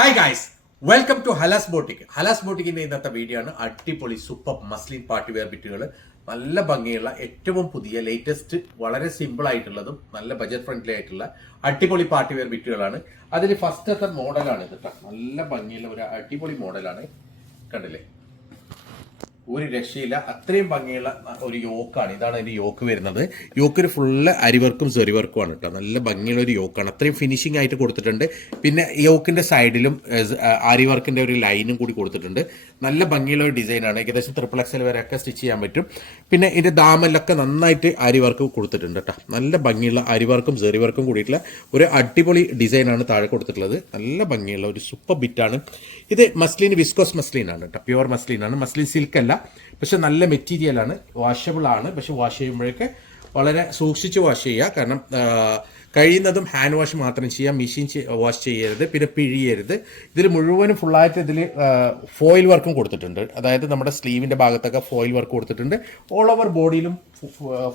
Hi guys welcome to Halas boutique Halas ബോട്ടിക്കിന്റെ ഇന്നത്തെ video ആണ് അടിപൊളി സൂപ്പർ മസ്ലിൻ പാർട്ടി വെയർ ബിറ്റുകൾ നല്ല ഭംഗിയുള്ള ഏറ്റവും പുതിയ ലേറ്റസ്റ്റ് വളരെ സിമ്പിൾ ആയിട്ടുള്ളതും നല്ല ബജറ്റ് ഫ്രണ്ട്ലി ആയിട്ടുള്ള അടിപൊളി പാർട്ടി വെയർ ബിറ്റുകളാണ് അതിൽ ഫസ്റ്റത്തെ മോഡലാണ് കേട്ടോ നല്ല ഭംഗിയുള്ള ഒരു അടിപൊളി മോഡലാണ് കണ്ടില്ലേ? ഒരു രക്ഷയില്ല. അത്രയും ഭംഗിയുള്ള ഒരു യോക്കാണ്. ഇതാണ് അതിന്റെ യോക്ക് വരുന്നത്. യോക്ക് ഒരു ഫുള്ള് അരിവർക്കും സെറിവർക്കും ആണ് കേട്ടോ. നല്ല ഭംഗിയുള്ള ഒരു യോക്കാണ്. അത്രയും ഫിനിഷിംഗ് ആയിട്ട് കൊടുത്തിട്ടുണ്ട്. പിന്നെ യോക്കിന്റെ സൈഡിലും അരിവർക്കിന്റെ ഒരു ലൈനും കൂടി കൊടുത്തിട്ടുണ്ട്. നല്ല ഭംഗിയുള്ള ഒരു ഡിസൈനാണ് ഏകദേശം ട്രിപ്പിൾ എക്സൽ വരെയൊക്കെ സ്റ്റിച്ച് ചെയ്യാൻ പറ്റും. പിന്നെ ഇതിന്റെ ദാമലൊക്കെ നന്നായിട്ട് അരിവർക്ക് കൊടുത്തിട്ടുണ്ട് കേട്ടോ. നല്ല ഭംഗിയുള്ള അരിവർക്കും സെറിവർക്കും കൂടിയിട്ടുള്ള ഒരു അടിപൊളി ഡിസൈനാണ് താഴെ കൊടുത്തിട്ടുള്ളത്. നല്ല ഭംഗിയുള്ള ഒരു സൂപ്പർ ബിറ്റാണ് ഇത് മസ്ലിൻ വിസ്കോസ് മസ്ലിൻ ആണ് കേട്ടോ. പ്യുവർ മസ്ലിൻ ആണ് മസ്ലിൻ സിൽക്ക് അല്ല പക്ഷെ നല്ല മെറ്റീരിയൽ ആണ്. വാഷബിൾ ആണ്. പക്ഷെ വാഷ് ചെയ്യുമ്പോഴൊക്കെ വളരെ സൂക്ഷിച്ച് വാഷ് ചെയ്യുക. കാരണം കഴിയുന്നതും ഹാൻഡ് വാഷ് മാത്രം ചെയ്യാം മെഷീൻ വാഷ് ചെയ്യരുത്. പിന്നെ പിഴിയരുത്. ഇതിൽ മുഴുവനും ഫുള്ളായിട്ട് ഇതിൽ ഫോയിൽ വർക്കും കൊടുത്തിട്ടുണ്ട്. അതായത് നമ്മുടെ സ്ലീവിന്റെ ഭാഗത്തൊക്കെ ഫോയിൽ വർക്ക് കൊടുത്തിട്ടുണ്ട്. ഓൾ ഓവർ ബോഡിയിലും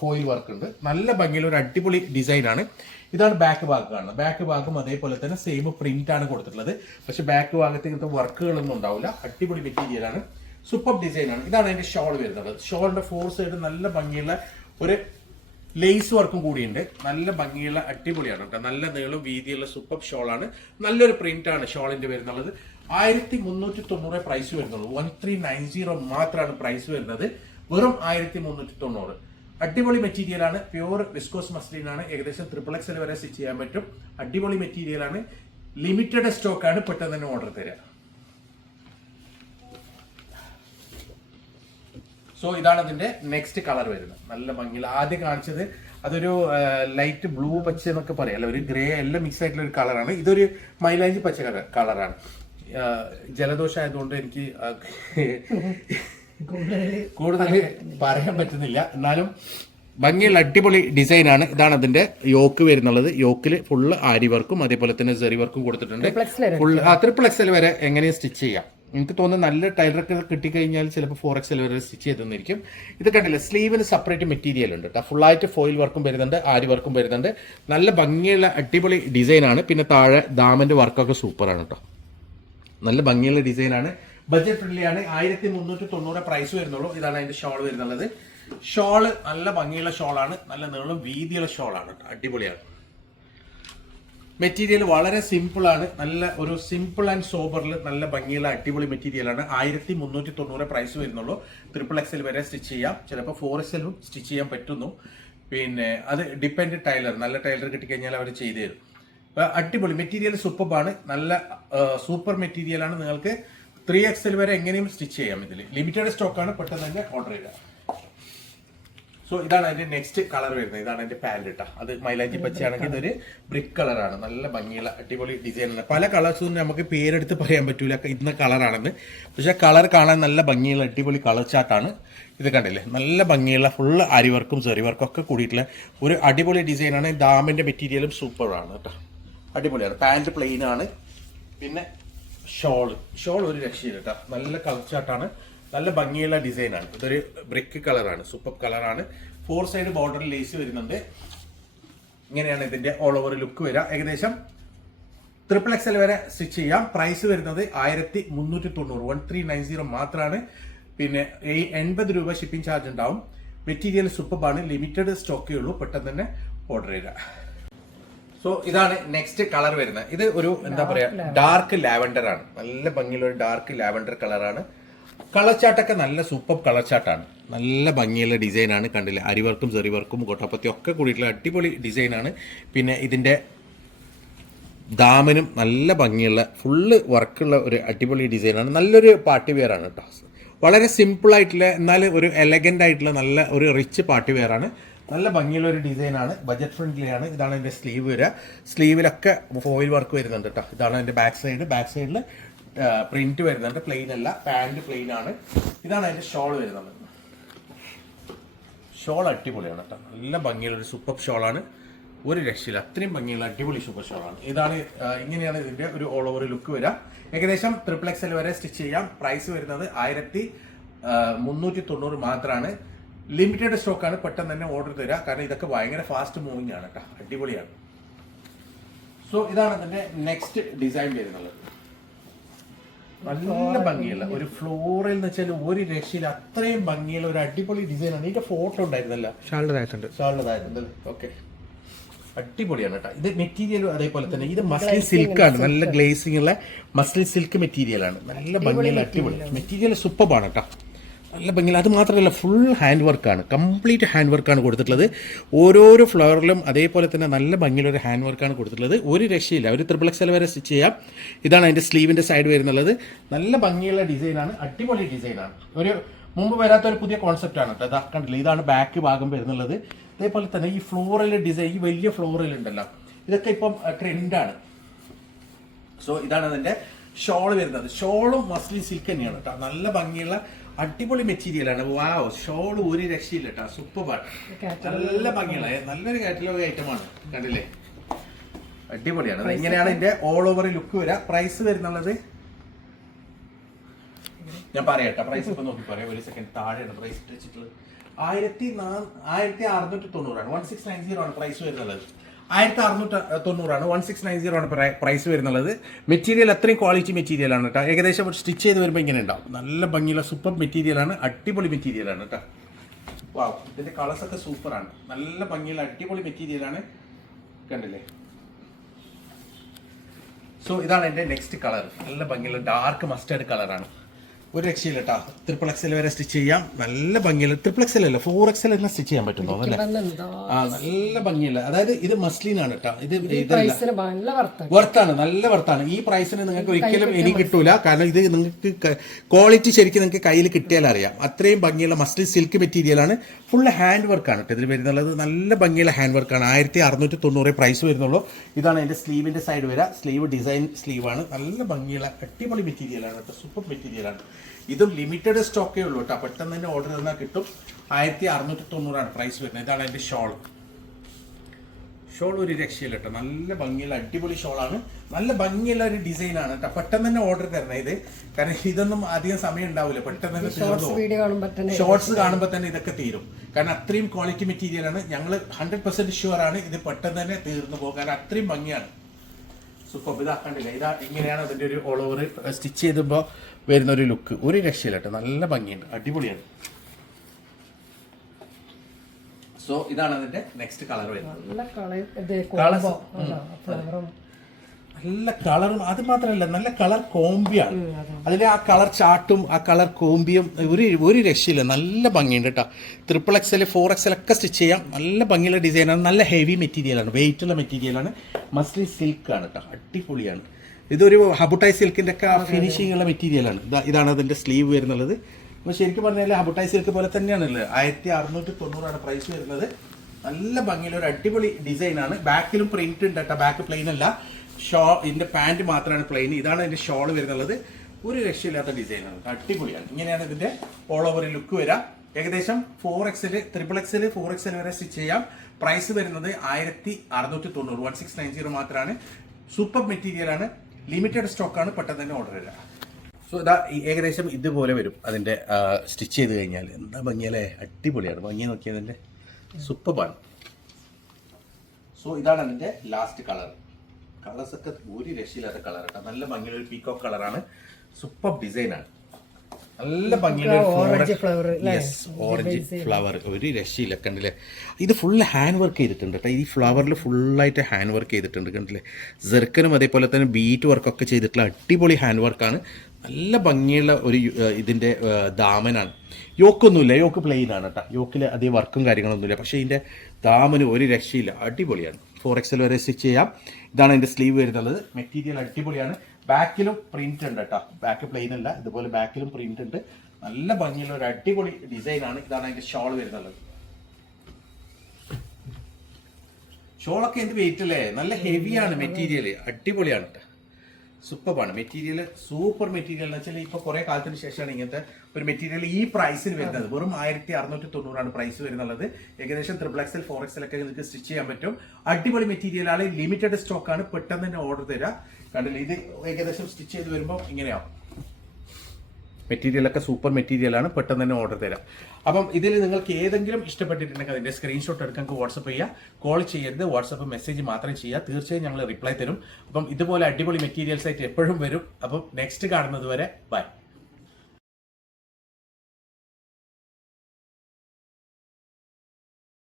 ഫോയിൽ വർക്ക് ഉണ്ട്. നല്ല ഭംഗിയുള്ള ഒരു അടിപൊളി ഡിസൈനാണ് ഇതാണ് ബാക്ക് ഭാഗം കാണുന്നത്. ബാക്ക് ഭാഗം അതേപോലെ തന്നെ സെയിം പ്രിന്റ് ആണ് കൊടുത്തിട്ടുള്ളത്. പക്ഷെ ബാക്ക് ഭാഗത്ത് ഇങ്ങനത്തെ വർക്കുകളൊന്നും ഉണ്ടാവില്ല. അടിപൊളി മെറ്റീരിയലാണ് സൂപ്പർ ഡിസൈൻ ആണ്. ഇതാണ് അതിന്റെ ഷോൾ വരുന്നത്. ഷോളിന്റെ ഫോർ സൈഡ് നല്ല ഭംഗിയുള്ള ഒരു ലേസ് വർക്കും കൂടിയുണ്ട്. നല്ല ഭംഗിയുള്ള അടിപൊളിയാണ് കേട്ടോ നല്ല നീളം വീതിയുള്ള സൂപ്പർ ഷോളാണ് നല്ലൊരു പ്രിന്റ് ആണ് ഷോളിന്റെ വരുന്നുള്ളത്. ആയിരത്തി മുന്നൂറ്റി തൊണ്ണൂറ് പ്രൈസ് വരുന്നുള്ളൂ. വൺ ത്രീ നയൻ സീറോ മാത്രമാണ് പ്രൈസ് വരുന്നത്. വെറും ആയിരത്തി മുന്നൂറ്റി തൊണ്ണൂറ് അടിപൊളി മെറ്റീരിയൽ ആണ്. പ്യൂർ വിസ്കോസ് മസ്ലിൻ ആണ്. ഏകദേശം ട്രിപ്പിൾ എക്സൽ വരെ സ്റ്റിച്ച് ചെയ്യാൻ പറ്റും. അടിപൊളി മെറ്റീരിയൽ ആണ്. ലിമിറ്റഡ് സ്റ്റോക്ക് ആണ് പെട്ടെന്ന് തന്നെ ഓർഡർ തരിക. സോ ഇതാണ് അതിന്റെ നെക്സ്റ്റ് കളർ വരുന്നത്. നല്ല ഭംഗിയിൽ ആദ്യം കാണിച്ചത് അതൊരു ലൈറ്റ് ബ്ലൂ പച്ച എന്നൊക്കെ പറയാം. അല്ല ഒരു ഗ്രേ എല്ലാം മിക്സ് ആയിട്ടുള്ള ഒരു കളറാണ് ഇതൊരു മൈലാഞ്ചി പച്ച കളറാണ് ജലദോഷം ആയതുകൊണ്ട് എനിക്ക് കൂടുതൽ പറയാൻ പറ്റുന്നില്ല. എന്നാലും ഭംഗിയുള്ള അടിപൊളി ഡിസൈനാണ് ഇതാണ് അതിന്റെ യോക്ക് വരുന്നുള്ളത്. യോക്കിൽ ഫുള്ള് ആരി വർക്കും അതേപോലെ തന്നെ സെറി വർക്കും കൊടുത്തിട്ടുണ്ട്. ഫുൾ ആ ട്രിപ്പിൾ എക്സൽ വരെ എങ്ങനെയും സ്റ്റിച്ച് ചെയ്യാം. എനിക്ക് തോന്നുന്നു നല്ല ടൈലറൊക്കെ കിട്ടിക്കഴിഞ്ഞാൽ ചിലപ്പോൾ ഫോർ എക്സൽ വരെ സ്റ്റിച്ച് ചെയ്തെന്നിരിക്കും ഇത് കണ്ടില്ല? സ്ലീവിന് സെപ്പറേറ്റ് മെറ്റീരിയൽ ഉണ്ട് കേട്ടോ ഫുള്ളായിട്ട് ഫോയിൽ വർക്കും വരുന്നുണ്ട് ആരി വർക്കും വരുന്നുണ്ട്. നല്ല ഭംഗിയുള്ള അടിപൊളി ഡിസൈനാണ് പിന്നെ താഴെ ദാമന്റെ വർക്കൊക്കെ സൂപ്പറാണ് കേട്ടോ നല്ല ഭംഗിയുള്ള ഡിസൈനാണ് ബഡ്ജറ്റ് ഫ്രണ്ട്ലി ആണ്. ആയിരത്തി മുന്നൂറ്റി തൊണ്ണൂറ് പ്രൈസ് വരുന്നുള്ളൂ. ഇതാണ് അതിന്റെ ഷോൾ വരുന്നുള്ളത്. ഷോൾ നല്ല ഭംഗിയുള്ള ഷോളാണ് നല്ല നീളം വീതിയുള്ള ഷോളാണ്. അടിപൊളിയാണ്. മെറ്റീരിയൽ വളരെ സിമ്പിൾ ആണ്. നല്ല ഒരു സിമ്പിൾ ആൻഡ് സോബറിൽ നല്ല ഭംഗിയുള്ള അടിപൊളി മെറ്റീരിയൽ ആണ്. ആയിരത്തി മുന്നൂറ്റി തൊണ്ണൂറ് പ്രൈസ് വരുന്നുള്ളൂ ട്രിപ്പിൾ എക്സൽ വരെ സ്റ്റിച്ച് ചെയ്യാം. ചിലപ്പോൾ ഫോർ എക്സലും സ്റ്റിച്ച് ചെയ്യാൻ പറ്റുന്നു. പിന്നെ അത് ഡിപ്പെൻഡ് ടൈലർ നല്ല ടൈലർ കിട്ടിക്കഴിഞ്ഞാൽ അവർ ചെയ്തു തരും. അടിപൊളി. മെറ്റീരിയൽ സൂപ്പറാണ് നല്ല സൂപ്പർ മെറ്റീരിയൽ ആണ് നിങ്ങൾക്ക് ത്രീ എക്സൽ വരെ എങ്ങനെയും സ്റ്റിച്ച് ചെയ്യാം ഇതിൽ ലിമിറ്റഡ് സ്റ്റോക്കാണ് പെട്ടെന്ന് തന്നെ ഓർഡർ ചെയ്യുക സോ ഇതാണ് അതിന്റെ നെക്സ്റ്റ് കളർ വരുന്നത്. ഇതാണ് അതിന്റെ പാന്റ് ഇട്ട അത് മൈലാഞ്ചി പച്ചയാണെങ്കിൽ ഇതൊരു ബ്രിക്ക് കളറാണ് നല്ല ഭംഗിയുള്ള അടിപൊളി ഡിസൈൻ ആണ്. പല കളേഴ്സും നമുക്ക് പേരെടുത്ത് പറയാൻ പറ്റൂല. ഇന്ന കളറാണെന്ന് പക്ഷെ കളർ കാണാൻ നല്ല ഭംഗിയുള്ള അടിപൊളി കളർ ചാർട്ടാണ് ഇത് കണ്ടില്ലേ? നല്ല ഭംഗിയുള്ള ഫുള്ള് അരിവർക്കും സെറിവർക്കും ഒക്കെ കൂടിയിട്ടുള്ള ഒരു അടിപൊളി ഡിസൈനാണ് ഡാമിന്റെ മെറ്റീരിയലും സൂപ്പറാണ് കേട്ടോ അടിപൊളിയാണ്. പാന്റ് പ്ലെയിൻ ആണ്. പിന്നെ ഷോൾ ഷോൾ ഒരു രക്ഷയില്ല കേട്ടോ. നല്ല കളർ ചാർട്ടാണ് നല്ല ഭംഗിയുള്ള ഡിസൈനാണ് ഇതൊരു ബ്രിക്ക് കളറാണ് സൂപ്പർ കളറാണ് ഫോർ സൈഡ് ബോർഡർ ലേസ് വരുന്നുണ്ട്. ഇങ്ങനെയാണ് ഇതിന്റെ ഓൾ ഓവർ ലുക്ക് വരിക. ഏകദേശം ട്രിപ്പിൾ എക്സൽ വരെ സ്റ്റിച്ച് ചെയ്യാം. പ്രൈസ് വരുന്നത് ആയിരത്തി മുന്നൂറ്റി തൊണ്ണൂറ് വൺ ത്രീ നയൻ സീറോ മാത്രമാണ് പിന്നെ എൺപത് രൂപ ഷിപ്പിംഗ് ചാർജ് ഉണ്ടാവും. മെറ്റീരിയൽ ആണ്. ലിമിറ്റഡ് സ്റ്റോക്കേ ഉള്ളൂ. പെട്ടെന്ന് തന്നെ ഓർഡർ ചെയ്യുക സോ ഇതാണ് നെക്സ്റ്റ് കളർ വരുന്നത്. ഇത് ഒരു എന്താ പറയാ ഡാർക്ക് ലാവൻഡർ ആണ്. നല്ല ഭംഗിയുള്ള ഒരു ഡാർക്ക് ലാവൻഡർ കളറാണ് കളർ ചാട്ടൊക്കെ നല്ല സൂപ്പർ കളർ ചാട്ടാണ് നല്ല ഭംഗിയുള്ള ഡിസൈനാണ് കണ്ടില്ലേ? അരിവർക്കും ചെറിവർക്കും കൊട്ടപ്പത്തി ഒക്കെ കൂടിയിട്ടുള്ള അടിപൊളി ഡിസൈനാണ് പിന്നെ ഇതിന്റെ ദാമനും നല്ല ഭംഗിയുള്ള ഫുള്ള് വർക്കുള്ള ഒരു അടിപൊളി ഡിസൈനാണ് നല്ലൊരു പാർട്ടി വെയർ ആണ് കേട്ടോ വളരെ സിമ്പിൾ ആയിട്ടുള്ള എന്നാൽ ഒരു എലഗന്റ് ആയിട്ടുള്ള നല്ല ഒരു റിച്ച് പാർട്ടി വെയർ ആണ്. നല്ല ഭംഗിയുള്ള ഒരു ഡിസൈനാണ്. ബജറ്റ് ഫ്രണ്ട്ലി ആണ് ഇതാണ് എന്റെ സ്ലീവ് വരിക. സ്ലീവിലൊക്കെ ഫോയിൽ വർക്ക് വരുന്നുണ്ട് കേട്ടോ ഇതാണ് എന്റെ ബാക്ക് സൈഡ് ബാക്ക് സൈഡിൽ പ്രിന്റ് വരുന്നുണ്ട്. പ്ലെയിൻ അല്ല പാന്റ് പ്ലെയിൻ ആണ്. ഇതാണ് അതിന്റെ ഷോൾ വരുന്നത്. ഷോൾ അടിപൊളിയാണ് കേട്ടോ നല്ല ഭംഗിയുള്ള ഒരു സൂപ്പർ ആണ്. ഒരു രക്ഷയില്ല. അത്രയും ഭംഗിയുള്ള അടിപൊളി സൂപ്പർ ആണ്. ഇതാണ് ഇങ്ങനെയാണ് ഇതിന്റെ ഒരു ഓൾ ഓവർ ലുക്ക് വരിക. ഏകദേശം ട്രിപ്പിൾ വരെ സ്റ്റിച്ച് ചെയ്യാം. പ്രൈസ് വരുന്നത് ആയിരത്തി മുന്നൂറ്റി തൊണ്ണൂറ് മാത്രമാണ് ലിമിറ്റഡ് സ്റ്റോക്കാണ് പെട്ടെന്ന് തന്നെ ഓർഡർ തരിക കാരണം ഇതൊക്കെ ഭയങ്കര ഫാസ്റ്റ് മൂവിങ് ആണ് കേട്ടോ അടിപൊളിയാണ്. സോ ഇതാണ് അതിന്റെ നെക്സ്റ്റ് ഡിസൈൻ വരുന്നത്. നല്ല ഭംഗിയുള്ള ഒരു ഫ്ലോറിൽ എന്ന് വെച്ചാൽ ഒരു രക്ഷയിൽ അത്രയും ഭംഗിയുള്ള ഒരു അടിപൊളി ഡിസൈൻ ആണ്. ഇതിന്റെ ഫോട്ടോ ഉണ്ടായിരുന്നല്ല? താഴത്തുണ്ട് ഷാളിന്റെതായിരുന്നു ഓക്കെ അടിപൊളിയാണ് കേട്ടോ ഇത് മെറ്റീരിയൽ അതേപോലെ തന്നെ. ഇത് മസ്ലിൻ സിൽക്ക് ആണ്. നല്ല ഗ്ലേസിംഗ് ഉള്ള മസ്ലിൻ സിൽക്ക് മെറ്റീരിയൽ ആണ്. നല്ല ഭംഗിയുള്ള അടിപൊളി മെറ്റീരിയൽ സൂപ്പർ ആണ്. കേട്ടോ നല്ല ഭംഗിയിൽ അത് മാത്രമല്ല ഫുൾ ഹാൻഡ് വർക്കാണ് കംപ്ലീറ്റ് ഹാൻഡ് വർക്കാണ് കൊടുത്തിട്ടുള്ളത്. ഓരോരോ ഫ്ലവറിലും അതേപോലെ തന്നെ നല്ല ഭംഗിയുള്ള ഒരു ഹാൻഡ് വർക്കാണ് കൊടുത്തിട്ടുള്ളത്. ഒരു രക്ഷയില്ല. ഒരു ത്രിപിൾ എക്സൽ വരെ സ്റ്റിച്ച് ചെയ്യാം. ഇതാണ് അതിന്റെ സ്ലീവിന്റെ സൈഡ് വരുന്നുള്ളത്. നല്ല ഭംഗിയുള്ള ഡിസൈനാണ് അടിപൊളി ഡിസൈനാണ് ഒരു മുമ്പ് വരാത്ത ഒരു പുതിയ കോൺസെപ്റ്റാണ് കേട്ടോ. ഇതാ കണ്ടില്ല? ഇതാണ് ബാക്ക് ഭാഗം വരുന്നുള്ളത്. അതേപോലെ തന്നെ ഈ ഫ്ലോറൽ ഡിസൈൻ ഈ വലിയ ഫ്ലോറൽ ഉണ്ടല്ലോ. ഇതൊക്കെ ഇപ്പം ട്രെൻഡാണ് സോ ഇതാണ് അതിന്റെ ഷോൾ വരുന്നത്. ഷോളും മസ്ലിൻ സിൽക്ക് തന്നെയാണ് കേട്ടോ. നല്ല ഭംഗിയുള്ള അടിപൊളി മെറ്റീരിയലാണ് വാവ് ഷോൾ ഒരു രക്ഷയില്ല കേട്ടോ സൂപ്പർ നല്ല ഭംഗിയുള്ള നല്ലൊരു കാറ്റലോഗ് ഐറ്റം ആണ്. കണ്ടില്ലേ? അടിപൊളിയാണ്. ഇങ്ങനെയാണ് ഇതിന്റെ ഓൾ ഓവർ ലുക്ക് വരാ. പ്രൈസ് വരുന്നുള്ളത്? ഞാൻ പറയട്ടെ. പ്രൈസ് ഇപ്പൊ നോക്കി പറയാം. ഒരു സെക്കൻഡ് താഴെയാണ് പ്രൈസ് വെച്ചിട്ടുള്ളത്. ആയിരത്തി നാ- ആയിരത്തി അറുന്നൂറ്റി തൊണ്ണൂറാണ്. വൺ സിക്സ് നയൻ സീറോ ആണ് പ്രൈസ് വരുന്നുള്ളത് ആയിരത്തി അറുന്നൂറ്റി തൊണ്ണൂറാണ്. വൺ സിക്സ് നയൻ സീറോ ആണ് പ്രൈസ് വരുന്നുള്ളത്. മെറ്റീരിയൽ അത്രയും ക്വാളിറ്റി മെറ്റീരിയൽ ആണ് കേട്ടോ ഏകദേശം സ്റ്റിച്ച് ചെയ്ത് വരുമ്പോൾ ഇങ്ങനെ ഉണ്ടാവും. നല്ല ഭംഗിയുള്ള സൂപ്പർ മെറ്റീരിയൽ ആണ്. അടിപൊളി മെറ്റീരിയൽ ആണ് കേട്ടോ വാവ് ഇതിന്റെ കളർസ് ഒക്കെ സൂപ്പറാണ് നല്ല ഭംഗിയുള്ള അടിപൊളി മെറ്റീരിയൽ ആണ്. കണ്ടില്ലേ? സോ ഇതാണ് എന്റെ നെക്സ്റ്റ് കളർ നല്ല ഭംഗിയുള്ള ഡാർക്ക് മസ്റ്റേർഡ് കളറാണ് ഒരു രക്ഷയില്ല കേട്ടോ ട്രിപ്പിൾ എക്സൽ വരെ സ്റ്റിച്ച് ചെയ്യാം. നല്ല ഭംഗിയില്ല ട്രിപ്പിൾ എക്സൽ അല്ല ഫോർ എക്സൽ തന്നെ സ്റ്റിച്ച് ചെയ്യാൻ പറ്റുന്നു? അല്ലേ ആ നല്ല ഭംഗിയില്ല അതായത് ഇത് മസ്ലിൻ ആണ് കേട്ടോ ഇത് വർത്താണ് നല്ല വർത്താണ് ഈ പ്രൈസിന് നിങ്ങൾക്ക് ഒരിക്കലും ഇനി കിട്ടൂല. കാരണം ഇത് നിങ്ങൾക്ക് ക്വാളിറ്റി ശരിക്കും നിങ്ങൾക്ക് കയ്യിൽ കിട്ടിയാൽ അറിയാം. അത്രയും ഭംഗിയുള്ള മസ്ലിൻ സിൽക്ക് മെറ്റീരിയലാണ് ഫുൾ ഹാൻഡ് വർക്കാണ് കേട്ടോ ഇതിൽ വരുന്നുള്ളത്. നല്ല ഭംഗിയുള്ള ഹാൻഡ് വർക്കാണ് ആയിരത്തി അറുന്നൂറ്റി തൊണ്ണൂറ് പ്രൈസ് വരുന്നുള്ളൂ. ഇതാണ് എന്റെ സ്ലീവിന്റെ സൈഡ് വരിക സ്ലീവ് ഡിസൈൻ സ്ലീവാണ് നല്ല ഭംഗിയുള്ള അടിപൊളി മെറ്റീരിയലാണ് കേട്ടോ സൂപ്പർ മെറ്റീരിയലാണ് ഇതും ലിമിറ്റഡ് സ്റ്റോക്കേ ഉള്ളൂ കേട്ടോ. പെട്ടെന്ന് തന്നെ ഓർഡർ തന്നാൽ കിട്ടും. ആയിരത്തി അറുന്നൂറ്റി തൊണ്ണൂറാണ് പ്രൈസ് വരുന്നത്. ഇതാണ് എന്റെ ഷോൾ ഷോൾ ഒരു രക്ഷയില്ല കേട്ടോ. നല്ല ഭംഗിയുള്ള അടിപൊളി ഷോളാണ് നല്ല ഭംഗിയുള്ള ഒരു ഡിസൈൻ ആണ് കേട്ടോ. പെട്ടെന്ന് തന്നെ ഓർഡർ തരണം ഇത്. കാരണം ഇതൊന്നും അധികം സമയം ഉണ്ടാവില്ല പെട്ടെന്ന് തന്നെ തീർന്നു ഷോർട്സ് കാണുമ്പോൾ തന്നെ ഇതൊക്കെ തീരും. കാരണം അത്രയും ക്വാളിറ്റി മെറ്റീരിയലാണ് ഞങ്ങൾ ഹൺഡ്രഡ് പെർസെന്റ് ഷുവർ ആണ് ഇത് പെട്ടെന്ന് തന്നെ തീർന്നു പോകും. കാരണം അത്രയും ഭംഗിയാണ്. സൂപ്പർ ഇതാക്കണ്ടില്ല ഇതാ ഇങ്ങനെയാണ് അതിന്റെ ഒരു ഓൾ ഓവർ സ്റ്റിച്ച് ചെയ്തുമ്പോൾ വരുന്ന ഒരു ലുക്ക് ഒരു രക്ഷയില്ല കേട്ടോ നല്ല ഭംഗിയുണ്ട്. അടിപൊളിയാണ്. സോ ഇതാണ് അതിന്റെ നെക്സ്റ്റ് കളർ വരുന്നത്. നല്ല കളറും അത് മാത്രമല്ല നല്ല കളർ കോമ്പിയാണ്. അതിലെ ആ കളർ ചാട്ടും ആ കളർ കോമ്പിയും ഒരു ഒരു രക്ഷയില്ല. നല്ല ഭംഗിയുണ്ട് കേട്ടോ ട്രിപ്പിൾ എക്സൽ ഫോർ എക്സൽ ഒക്കെ സ്റ്റിച്ച് ചെയ്യാം. നല്ല ഭംഗിയുള്ള ഡിസൈനാണ് നല്ല ഹെവി മെറ്റീരിയലാണ് വെയിറ്റുള്ള മെറ്റീരിയലാണ് മസ്ലി സിൽക്ക് ആണ്. കേട്ടോ അടിപൊളിയാണ്. ഇതൊരു ഹബുട്ടായി സിൽക്കിന്റെ ഒക്കെ ഫിനിഷിംഗ് ഉള്ള മെറ്റീരിയലാണ് ഇതാ ഇതാണ് അതിന്റെ സ്ലീവ് വരുന്നുള്ളത്. അപ്പോൾ ശരിക്കും പറഞ്ഞാൽ ഹബുട്ടായി സിൽക്ക് പോലെ തന്നെയാണല്ലോ. ആയിരത്തി അറുന്നൂറ്റി തൊണ്ണൂറാണ് പ്രൈസ് വരുന്നത്. നല്ല ഭംഗിയുള്ള ഒരു അടിപൊളി ഡിസൈനാണ് ബാക്കിലും പ്രിന്റ് ഉണ്ട് കേട്ടോ. ബാക്ക് പ്ലെയിൻ അല്ല. ഷോ ഇതിന്റെ പാന്റ് മാത്രമാണ് പ്ലെയിൻ ഇതാണ് അതിന്റെ ഷോൾ വരുന്നുള്ളത്. ഒരു രക്ഷയില്ലാത്ത ഡിസൈനാണ് അടിപൊളിയാണ്. ഇങ്ങനെയാണ് ഇതിന്റെ ഓൾ ഓവർ ലുക്ക് വരിക ഏകദേശം ഫോർ എക്സിൽ ത്രിപ്പിൾ എക്സിൽ ഫോർ എക്സിൽ വരെ സ്റ്റിച്ച് ചെയ്യാം. പ്രൈസ് വരുന്നത് ആയിരത്തി അറുന്നൂറ്റി തൊണ്ണൂറ് വൺ സിക്സ് നയൻ സീറോ മാത്രമാണ് സൂപ്പർ മെറ്റീരിയൽ ആണ്. ലിമിറ്റഡ് സ്റ്റോക്കാണ് പെട്ടെന്ന് തന്നെ ഓർഡർ ചെയ്യുക സോ ഇതാ ഏകദേശം ഇതുപോലെ വരും. അതിന്റെ സ്റ്റിച്ച് ചെയ്ത് കഴിഞ്ഞാൽ എന്താ ഭംഗിയല്ലേ? അടിപൊളിയാണ്. ഭംഗി നോക്കിയതിന്റെ സൂപ്പറാണ് സോ ഇതാണ് അതിന്റെ ലാസ്റ്റ് കളർ കളേഴ്സ് ഒക്കെ ഒരു രക്ഷയില്ലാത്ത കളർ കേട്ടോ. നല്ല ഭംഗിയുള്ള ഒരു പീക്കോക്ക് കളറാണ് സൂപ്പർ ഡിസൈനാണ് നല്ല ഭംഗിയുള്ള orange flower yes orange flower ഒരു രക്ഷയില്ല കണ്ടില്ലേ? ഇത് ഫുൾ ഹാൻഡ് വർക്ക് ചെയ്തിട്ടുണ്ട് കേട്ടോ ഈ ഫ്ലവറിൽ ഫുള്ളായിട്ട് ഹാൻഡ് വർക്ക് ചെയ്തിട്ടുണ്ട് കണ്ടില്ലേ? ജെർക്കനും അതേപോലെ തന്നെ ബീറ്റ് വർക്കൊക്കെ ചെയ്തിട്ടുള്ള അടിപൊളി ഹാൻഡ് വർക്കാണ് നല്ല ഭംഗിയുള്ള ഒരു ഇതിന്റെ ദാമനാണ്. യോക്കൊന്നുമില്ല യോക്ക് പ്ലെയിനാണ് കേട്ടോ യോക്കിൽ അതേ വർക്കും കാര്യങ്ങളൊന്നുമില്ല. പക്ഷേ ഇതിന്റെ ദാമന് ഒരു രക്ഷയില്ല. അടിപൊളിയാണ്. ഫോർ എക്സൽ വരെ സ്റ്റിച്ച് ചെയ്യാം. ഇതാണ് അതിന്റെ സ്ലീവ് വരുന്നത് മെറ്റീരിയൽ അടിപൊളിയാണ്. ബാക്കിലും പ്രിന്റ് ഉണ്ട് കേട്ടോ. ബാക്ക് പ്ലെയിൻ അല്ല ഇതുപോലെ ബാക്കിലും പ്രിന്റ് ഉണ്ട്. നല്ല ഭംഗിയുള്ള ഒരു അടിപൊളി ഡിസൈൻ ആണ്. ഇതാണ് അതിന്റെ ഷോൾ വരുന്നുള്ളത്. ഷോളൊക്കെ എന്ത് വെയിറ്റ് അല്ലേ? നല്ല ഹെവിയാണ് മെറ്റീരിയൽ അടിപൊളിയാണ് കേട്ടോ സൂപ്പറാണ് മെറ്റീരിയൽ സൂപ്പർ മെറ്റീരിയൽ എന്ന് വെച്ചാൽ ഇപ്പൊ കുറെ കാലത്തിന് ശേഷമാണ് ഇങ്ങനത്തെ ഒരു മെറ്റീരിയൽ ഈ പ്രൈസിന് വരുന്നത്. വെറും ആയിരത്തി അറുന്നൂറ്റി തൊണ്ണൂറാണ് പ്രൈസ് വരുന്നുള്ളത് ഏകദേശം ത്രിബിൾ എക്സൽ ഫോർ എക്സൽ ഒക്കെ നിങ്ങൾക്ക് സ്റ്റിച്ച് ചെയ്യാൻ പറ്റും. അടിപൊളി മെറ്റീരിയൽ ആണ്. ലിമിറ്റഡ് സ്റ്റോക്ക് ആണ്. പെട്ടെന്ന് തന്നെ ഓർഡർ തരാം. കണ്ടില്ല? ഇത് ഏകദേശം സ്റ്റിച്ച് ചെയ്ത് വരുമ്പോൾ ഇങ്ങനെയാവും. മെറ്റീരിയലൊക്കെ സൂപ്പർ മെറ്റീരിയലാണ് പെട്ടെന്ന് തന്നെ ഓർഡർ തരാം. അപ്പം ഇതിൽ നിങ്ങൾക്ക് ഏതെങ്കിലും ഇഷ്ടപ്പെട്ടിട്ടുണ്ടെങ്കിൽ അതിന്റെ സ്ക്രീൻഷോട്ട് എടുക്കാൻ വാട്സപ്പ് ചെയ്യുക കോൾ ചെയ്യരുത്. വാട്സപ്പ് മെസ്സേജ് മാത്രം ചെയ്യുക തീർച്ചയായും ഞങ്ങൾ റിപ്ലൈ തരും. അപ്പം ഇതുപോലെ അടിപൊളി മെറ്റീരിയൽസ് ആയിട്ട് എപ്പോഴും വരും. അപ്പം നെക്സ്റ്റ് കാണുന്നത് വരെ ബൈ